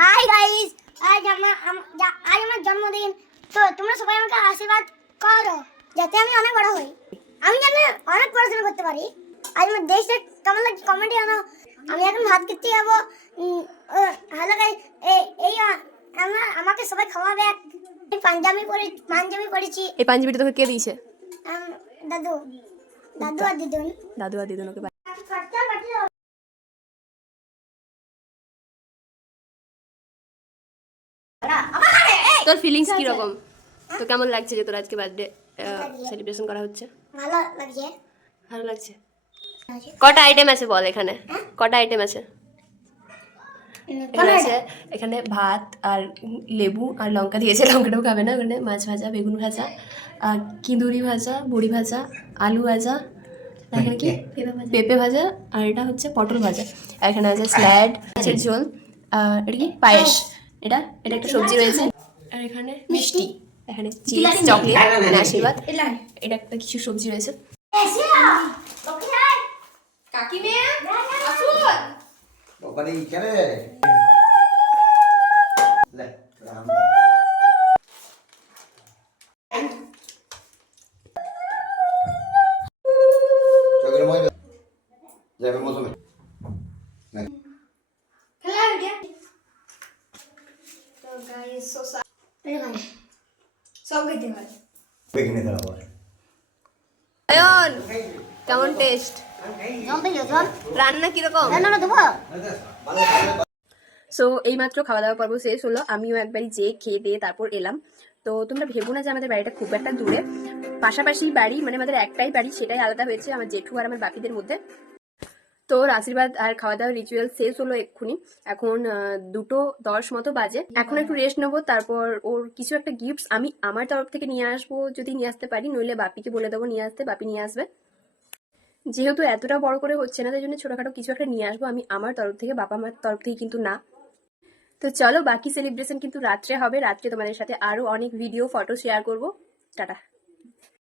Hi guys আজ আমার আজ আমার জন্মদিন। তো তোমরা সবাই আমাকে আশীর্বাদ করো যাতে আমি অনেক বড় হই। আমি যাতে অনেক পড়াশোনা করতে পারি। আজ আমার দেশটা কেমন লাগছে কমেন্টে জানাও। আমি এখন ভাত খেতে যাব। হ্যালো গাইস এই আমার আমাকে সবাই খাওয়াবে। আমি পাঞ্জাবি পরে পাঞ্জাবি পরেছি। এই পাঞ্জাবিটা তোকে কে দিয়েছে? দাদু। দাদু আর দিদুন। দাদু আর দিদুন ওকে বাই। তোর ফিলিংস কি রকম তো কেমন লাগছে যে তোর আজকে বার্থডে সেলিব্রেশন করা হচ্ছে? ভালো লাগছে। ভালো লাগছে? কটা আইটেম আছে বল এখানে? কটা আইটেম আছে? এখানে আছে এখানে ভাত আর লেবু আর লঙ্কা দিয়েছে। লঙ্কাটাও খাবে না ওখানে মাছ ভাজা বেগুন ভাজা আর কিঁদুরি ভাজা বড়ি ভাজা আলু ভাজা এখানে কি? পেঁপে। ভাজা। আর এটা হচ্ছে পটল ভাজা। আর এখানে আছে স্ল্যাড মাছের ঝোল আর এটা কি? পায়েস। এটা এটা একটা সবজি রয়েছে। আর এখানে মিষ্টি। এখানে চিজ চকলেট আশীর্বাদ এটা একটা কিছু সবজি রয়েছে। মৌসুমে নাই বেগিনে দেওয়া হয় অয়ন কেমন টেস্ট রান্না কীরকম সো এইমাত্র খাওয়া দাওয়া পর্ব শেষ হলো। আমিও একবারই যেয়ে খেয়ে দিয়ে তারপর এলাম। তো, তোমরা ভেবো না যে আমাদের বাড়িটা খুব একটা দূরে। পাশাপাশি বাড়ি মানে আমাদের একটাই বাড়ি, সেটাই আলাদা হয়েছে আমার জেঠু আর আমার বাকিদের মধ্যে। তো ওর আশীর্বাদ আর খাওয়া দাওয়ার রিচুয়াল শেষ হলো এক্ষুনি। এখন দুটো দশ মতো বাজে। এখন একটু রেস্ট নেব, তারপর ওর কিছু একটা গিফটস আমি আমার তরফ থেকে নিয়ে আসব, যদি নিয়ে আসতে পারি, নইলে বাপিকে বলে দেবো নিয়ে আসতে, বাপি নিয়ে আসবে। যেহেতু এতটা বড় করে হচ্ছে না, তাই জন্য ছোটখাটো কিছু একটা নিয়ে আসব, আমি আমার তরফ থেকে, বাবা মার তরফ থেকে কিন্তু না। তো চলো, বাকি সেলিব্রেশন কিন্তু রাত্রে হবে। রাত্রে তোমাদের সাথে আরও অনেক ভিডিও ফটো শেয়ার করব। টাটা।